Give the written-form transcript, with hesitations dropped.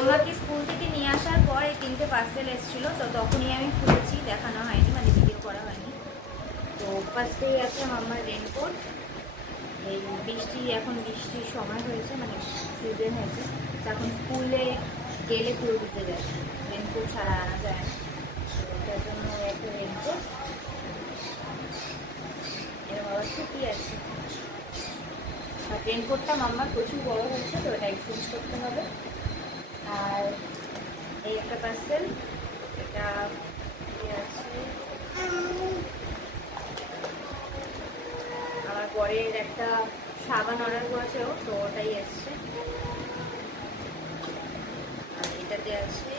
মাম্মাকে school থেকে নিয়ে আসার পর এই 3টে পার্সেল এসেছিলো, তো তখনই আমি খুলেছি, দেখানো হয়নি, মানে ভিডিও করা হয়নি। তো ফার্স্টেই আছে মাম্মার রেনকোট। এই এখন বৃষ্টির সময় হয়েছে, মানে সিজন হয়েছে, এখন স্কুলে গেলে পুরো ভিজে যায়, রেনকোট ছাড়া আনা যায় না। তার জন্য একটা রেনকোট। এরকম আবার ছুটি আছে। আর রেনকোটটা মাম্মার প্রচুর বড় হয়েছে, তো এটা এক্সচেঞ্জ করতে হবে। আর এই একটা পার্সেল, এটা আছে আমার বরের একটা সাবান অর্ডার করেছেও, তো ওটাই এসছে। আর এটাতে আছে